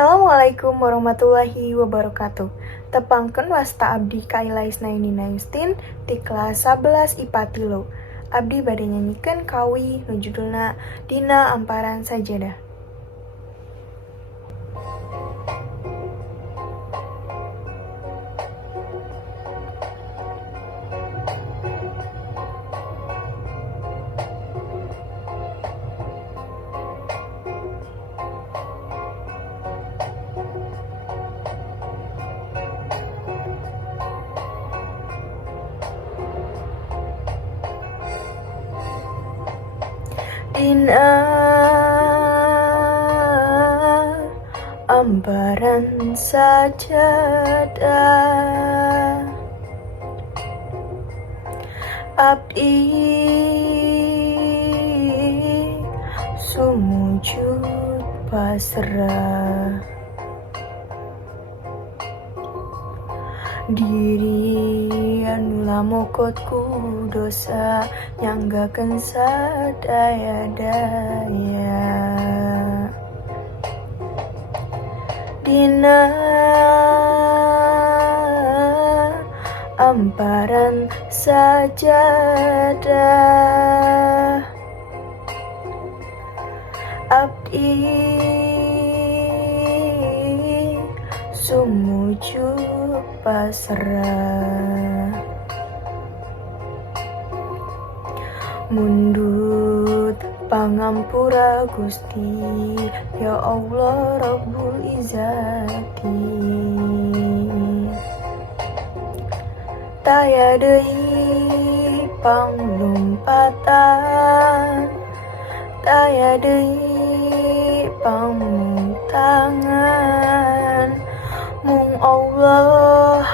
Assalamualaikum warahmatullahi wabarakatuh. Tepangkeun wasta abdi ka Ilaisna Nina Yustin ti kelas 11 IPA 3. Abdi bade nyanyikeun kawi nu judulna Dina Amparan Sajadah. Dina amparan sajadah, abdi sumujud pasrah. Diri anu lamokot ku dosa nyanggakeun sadaya-daya. Dina amparan sajadah, abdi sumujud pasrah. Mundut pangampura Gusti, ya Allah Rabbul Izzati. Taya deui panglumpatan, taya deui pamutangan, mung Allah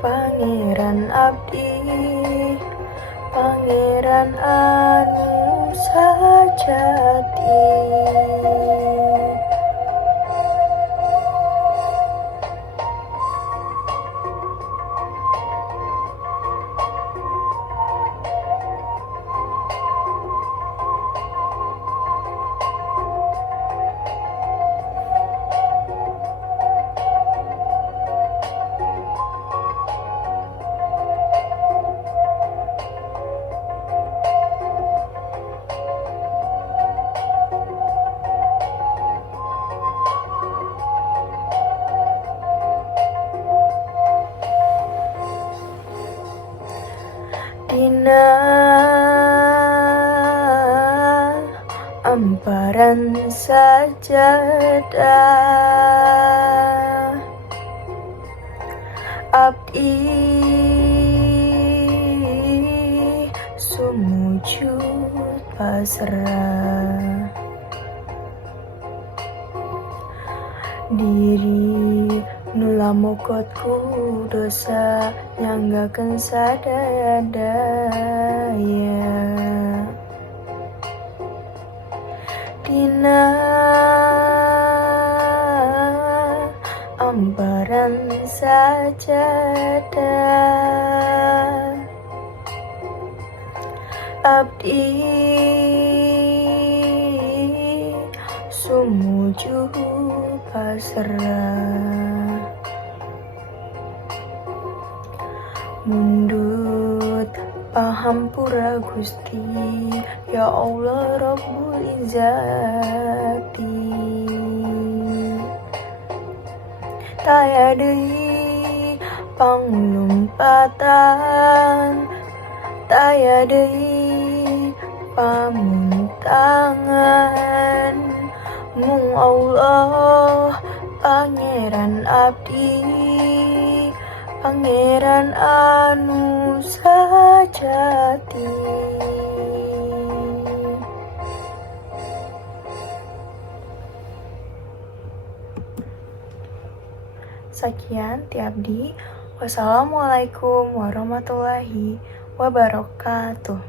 Pangeran abdi, Pangeran anu sajati. Dina amparan sajadah, abdi sumujud pasrah. Diri nu lamokot ku dosa nyanggakeun sadaya-daya. Dina amparan sajadah, abdi sumujud pasrah. Mundut pahampura Gusti, ya Allah Rabbul Izzati. Taya deui panglumpatan, taya deui pamuntangan, mung Allah Pangeran abdi, Pangeran anu sajati. Sekian ti abdi. Wassalamualaikum warahmatullahi wabarakatuh.